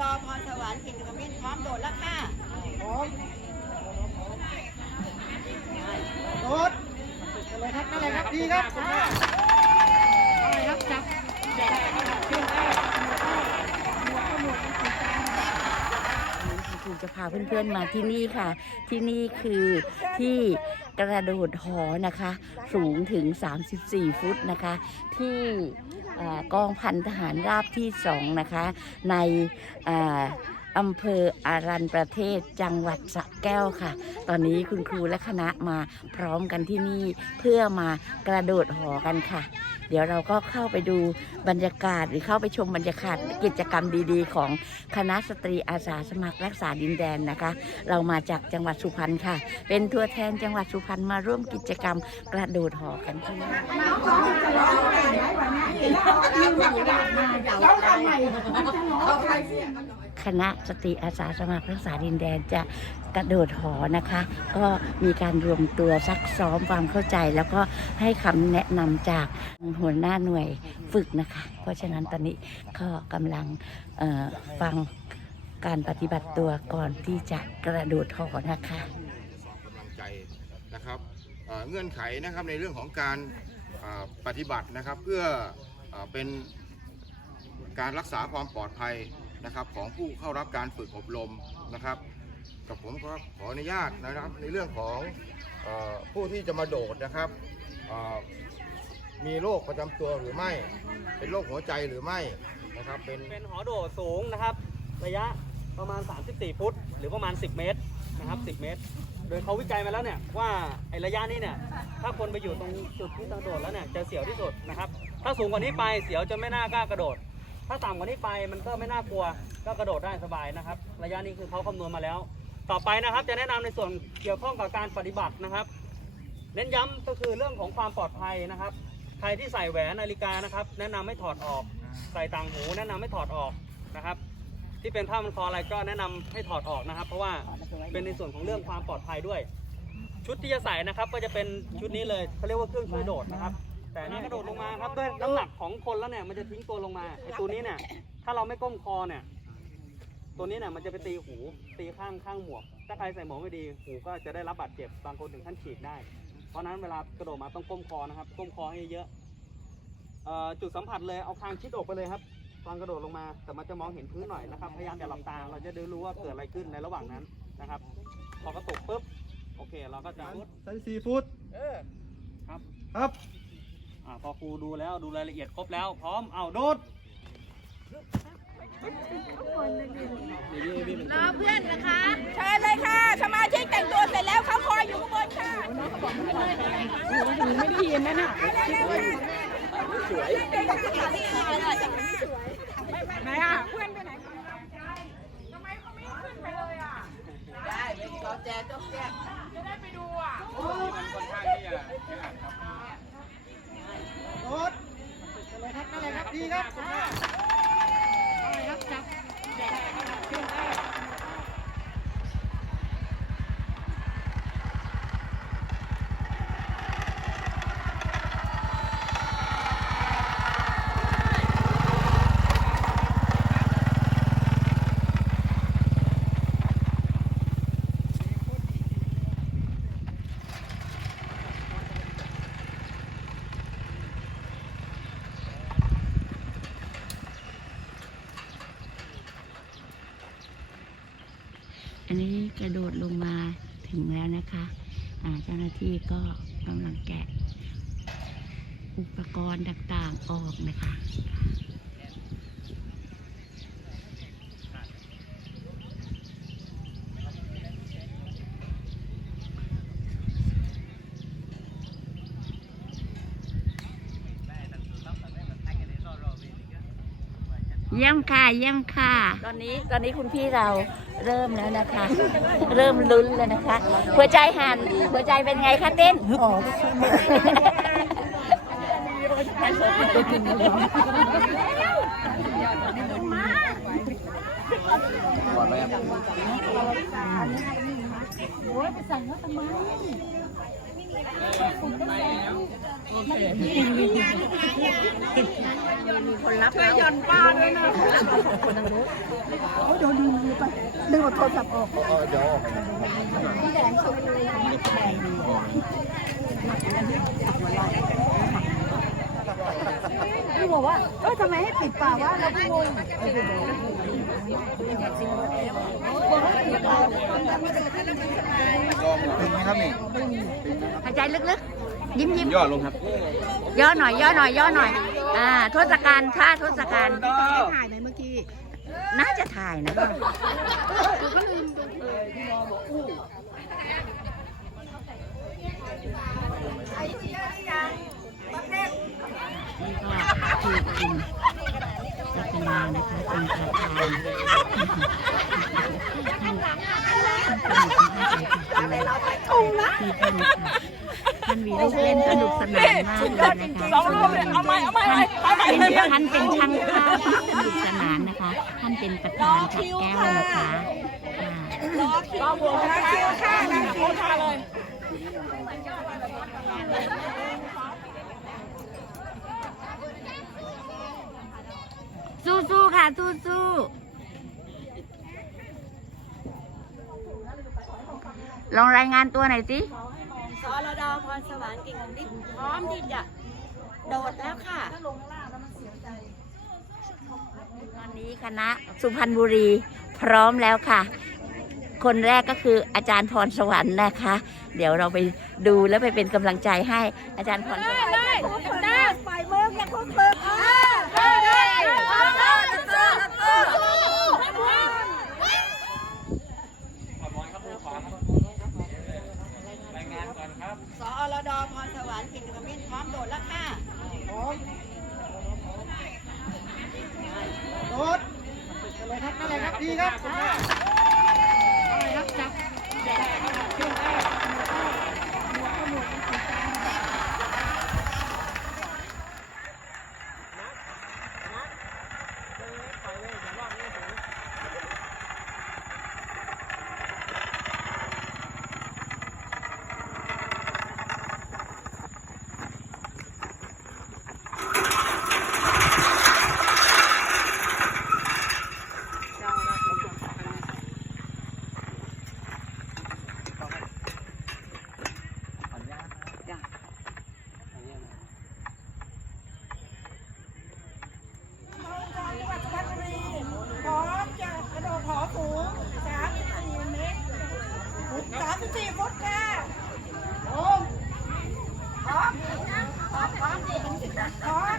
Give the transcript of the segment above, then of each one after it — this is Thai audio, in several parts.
ดพรสวรรค์กิจกระมินพร้อมโดดแล้วค่ะพร้อมโดดอะไรครับอะไรครับดีครับอะไรครับจับ จูจะพาเพื่อนๆมาที่นี่ค่ะ ที่นี่คือที่กระโดดหอนะคะ สูงถึง 34 ฟุตนะคะ ที่กองพันทหารราบที่สองนะคะ ในอำเภออารันประเทศจังหวัดสระแก้วค่ะ ตอนนี้คุณครูและคณะมาพร้อมกันที่นี่เพื่อมากระโดดหอกันค่ะ เดี๋ยวเราก็เข้าไปดูบรรยากาศหรือเข้าไปชมบรรยากาศกิจกรรมดีๆ ของคณะสตรีอาสาสมัครรักษาดินแดนนะคะ เรามาจากจังหวัดสุพรรณค่ะ เป็นตัวแทนจังหวัดสุพรรณมาร่วมกิจกรรมกระโดดหอกันที่นี่คณะสตรีอาสาสมัครรักษาดินแดนจะกระโดดหอนะคะ ก็มีการรวมตัวซักซ้อมความเข้าใจ แล้วก็ให้คำแนะนำจากหัวหน้าหน่วยฝึกนะคะ เพราะฉะนั้นตอนนี้ก็กำลังฟังการปฏิบัติตัวก่อนที่จะกระโดดหอนะคะสองกำลังใจนะครับเเงื่อนไขนะครับในเรื่องของการปฏิบัตินะครับ เพื่ออเป็นการรักษาความปลอดภัยนะครับ ของผู้เข้ารับการฝึกอบรมนะครับกับผมก็ขออนุญาตนะครับในเรื่องของอผู้ที่จะมาโดดนะครับ มีโรคประจำตัวหรือไม่ เป็นโรคหัวใจหรือไม่นะครับ เป็นเป็นหอโดดสูงนะครับ ระยะประมาณ 34 ฟุต หรือประมาณ 10 เมตรนะครับ 10 เมตร โดยเขาวิจัยมาแล้วเนี่ยว่าไอ้ระยะนี้เนี่ยถ้าคนไปอยู่ตรงจุดที่กระโดดแล้วเนี่ยจะเสียวที่สุดนะครับ ถ้าสูงกว่านี้ไปเสียวจะไม่น่ากล้ากระโดด ถ้าต่ำกว่านี้ไปมันก็ไม่น่ากลัวก็กระโดดได้สบายนะครับ ระยะนี้คือเขาคำนวณมาแล้ว ต่อไปนะครับจะแนะนำในส่วนเกี่ยวข้องกับการปฏิบัตินะครับ เน้นย้ำก็คือเรื่องของความปลอดภัยนะครับ ใครที่ใส่แหวนนาฬิกานะครับ แนะนำให้ถอดออก ใส่ต่างหูแนะนำให้ถอดออกนะครับ ที่เป็นผ้ามันคออะไรก็แนะนำให้ถอดออกนะครับ เพราะว่าเป็นในส่วนของเรื่องความปลอดภัยด้วย ชุดที่จะใส่นะครับ ก็จะเป็นชุดนี้เลยเขาเรียกว่าเครื่องช่วยโดดนะครับ แต่นี่กระโดดลงมาครับด้วยน้ำหนักของคนแล้วเนี่ยมันจะทิ้งตัวลงมาไอ้ตัวนี้เนี่ยถ้าเราไม่ก้มคอเนี่ยตัวนี้เนี่ยมันจะไปตีหูตีข้างข้างหมวก ถ้าใครใส่หมวกไม่ดีหูก็จะได้รับบาดเจ็บบางคนถึงขั้นฉีกได้ เพราะฉะนั้นเวลากระโดดมาต้องก้มคอนะครับ ก้มคอให้เยอะเอ่อจุดสัมผัสเลยเอาคางชิดอกไปเลยครับ ตอนกระโดดลงมา แต่มันจะมองเห็นพื้นหน่อยนะครับ พยายามอย่าหลับตา เราจะได้รู้ว่าเกิดอะไรขึ้นในระหว่างนั้นนะครับ พอกระตุกปุ๊บ โอเค เราก็จะสามสี่ฟุตครับ ครับอ่าพอครูดูแล้วดูรายละเอียดครบแล้ว พร้อม เอาโดดรอเพื่อนนะคะ เชิญเลยค่ะ สมาชิกแต่งตัวเสร็จแล้วเขาคอยอยู่ข้างบนค่ะ ไม่ได้ยินนะน่ะสวยไหนอะเพื่อนไปไหนทำไมเขาไม่ขึ้นไปเลยอะ ได้ไปรอแจจ้องแจจะได้ไปดูอะโดดอะไรครับอะไรครับดีครับอะไรครับจับขึ้นได้ อันนี้กระโดดลงมาถึงแล้วนะคะเจ้าหน้าที่ก็กำลังแกะอุปกรณ์ต่างๆออกนะคะ เยี่ยมค่ะเยี่ยมค่ะ ตอนนี้ตอนนี้คุณพี่เราเริ่มแล้วนะคะ เริ่มลุ้นแล้วนะคะหัวใจหันหัวใจเป็นไงคะเต้นอ๋อเมีคนรับช่วยยนป้า ด้วยนะคนทางนู้นเขาโดนดึงไปดึงโทรศัพท์ออกเดี๋ยวพี่แดงสุดเลยแดงพี่บอกว่าเออทำไมให้ปิดปากวะเราก็งง ถึงไหมครับนี่หายใจลึกๆ ยิ้มยิ้มย่อลงครับ ย่อหน่อยย่อหน่อยย่อหน่อย อ่าทศกัณฐ์ท่าทศกัณฐ์ถ่ายไหมเมื่อกี้ น่าจะถ่ายนะนี่ก็คือคุณรัตนานะคะเป็นประธานท่านท่านที่ท่านค่ะท่านวีรเล่นส นุกสนานมากเลยนะคะเอาใหม่เอาใหม่เป็นท่านเป็นช่างภาพที่สนุกสนานนะคะ ท่านเป็นประธานขัดแก้วนะคะค่ะสู้ๆค่ะสู้ๆลองรายงานตัวหน่อยสิสอรดอพรสวรรค์กิ่งของดินพ ร้อมที่จะโดดแล้วค่ะตอนนี้คณะสุพรรณบุรีพร้อมแล้วค่ะ คนแรกก็คืออาจารย์พรสวรรค์นะคะ เดี๋ยวเราไปดูแล้วไปเป็นกำลังใจให้อาจารย์พรสวรรค์ ฝ่ายเมืองอย่าคุ้มเมือง สอรดอพรสวรรค์กิ่งของดินพ ร้อมโดดแล้วค่ะ โดดอะไรครับอะไรครับดีครับอะไรครับจับ พร้อมจะกระโดดหอสูง34เมตร 34ฟุตค่ะพร้อมพร้อมพร้อมพร้อมสิพร้อม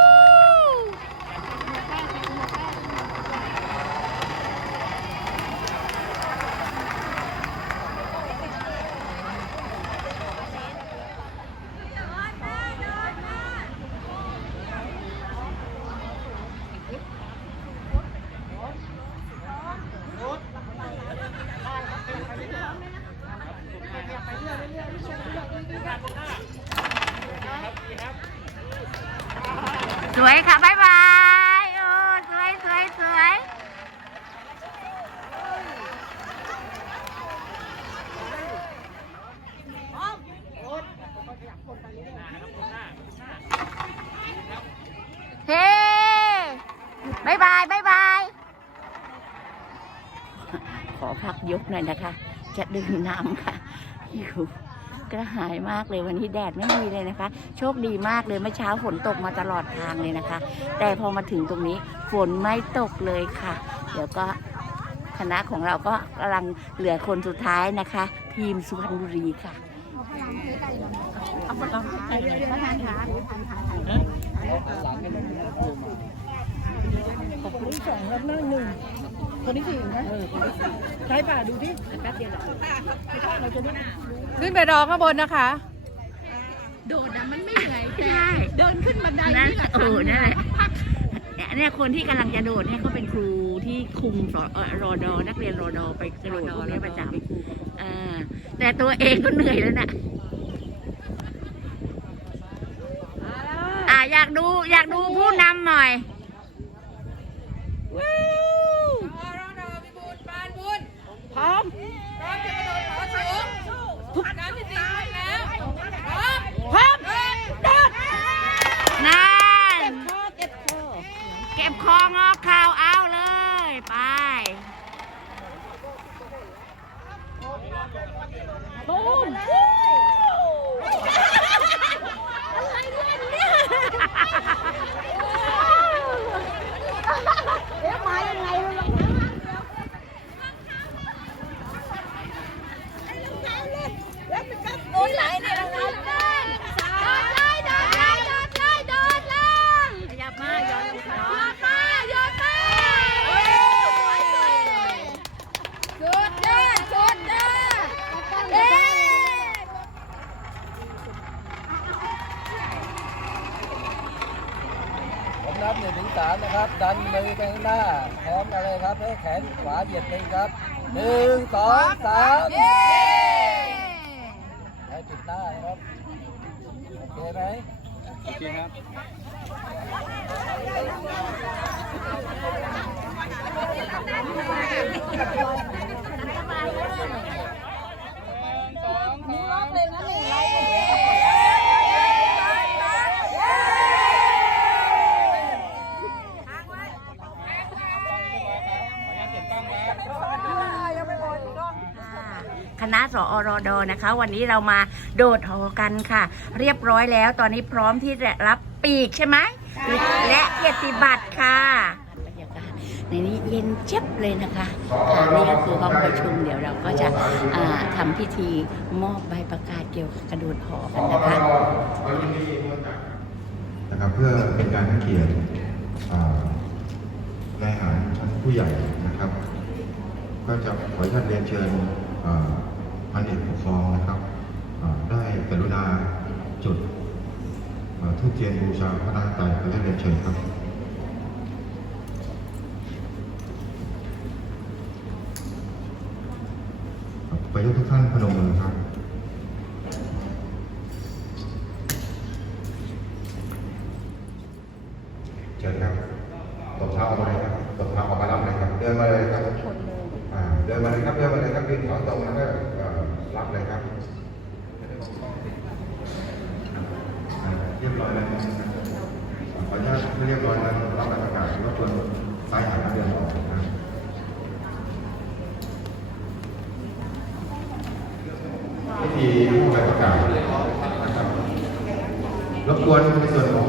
สวยค่ะ บ๊ายบายโอ้สวยสวยสวย เฮ้บายบายบายบาย ขอพักยก หน่อยนะคะ จะดื่มน้ำค่ะอยู่กระหายมากเลยวันนี้แดดไม่มีเลยนะคะ โชคดีมากเลยเมื่อเช้าฝนตกมาตลอดทางเลยนะคะ แต่พอมาถึงตรงนี้ฝนไม่ตกเลยค่ะ เดี๋ยวก็คณะของเราก็กำลังเหลือคนสุดท้ายนะคะ ทีมสุพรรณบุรีค่ะเอาพลังใกล้ๆเลยคนที่สองแล้วนั่งหนึ่ง คนที่สี่นะใช่ป่ะดูดิแป๊บเดียวเราจะได้ขึ้นไปรอข้างบนนะคะใช่เดินขึ้นบันไดนั่นโอ้นั่นแหละเนี่ยเนี่ยคนที่กำลังจะโดดเนี่ยเขาเป็นครูที่คุมสอเอ่อรอดอนักเรียนรอดอไปกระโดดพวกนี้ประจำอ่าแต่ตัวเองก็เหนื่อยแล้วน่ะอ่าอยากดูอยากดูผู้นำหน่อย พร้อม พร้อมจะกระโดดขอสูงทุกน้ำที่สี่แล้ว พร้อม พร้อมโดด นั่น คอเก็บคอ เก็บคองอข่าวเอาเลย ไป ตูม โอ้ยไหลเนี่ยรางวัลโดดเลยโดดเลยโดดเลยโดดเลย ขยับมาย้อน โยนมาโยนมาสุดยอดสุดยอดเอ๊ ผม นับหนึ่งถึงสามนะครับ ดันมือไปข้างหน้า พร้อมกันเลยครับ ให้แขนขวาเหยียดไปครับหนึ่งสองสามให้ปิดหน้านะครับ โอเคไหมโอเคครับ คณะ สอรดนะคะ วันนี้เรามาโดดหอกันค่ะ เรียบร้อยแล้วตอนนี้พร้อมที่จะรับปีกใช่ไหมและเกียรติบัตรค่ะบรรยากาศในนี้เย็นเจ็บเลยนะคะค่ะนี่ก็คือห้องประชุมเดี๋ยวเราก็จะอ่าทำพิธีมอบใบประกาศเกี่ยวกับกระโดดหอกันนะคะนะครับเพื่อเป็นการให้เกียรติอ่านายทหารชั้นผู้ใหญ่นะครับ ก็จะขออนุญาตเรียนเชิญอ่า พันเอกปกครองนะครับได้กรุณาจุดทูบเทียนบูชาพระนารายณ์ขออนุญาตเรียนเชิญครับไปยกทุกท่านพนมมือครับ เชิญครับตบเท้าออกมาเลยครับตบเท้าออกมารับเลยครับ เดินมาเลยครับอ่าเดินมาเลยครับ เดินมาเลยครับยืนแถวตรงแล้วก็เอ่อรับเลยครับอ่า เรียบร้อยแล้วนะครับขออนุญาตเรียบร้อยแล้วรับใบประกาศรบกวนซ้ายหันและเดินออกนะครับพิธีผู้ใบประกาศนะครับรบกวนในส่วนของ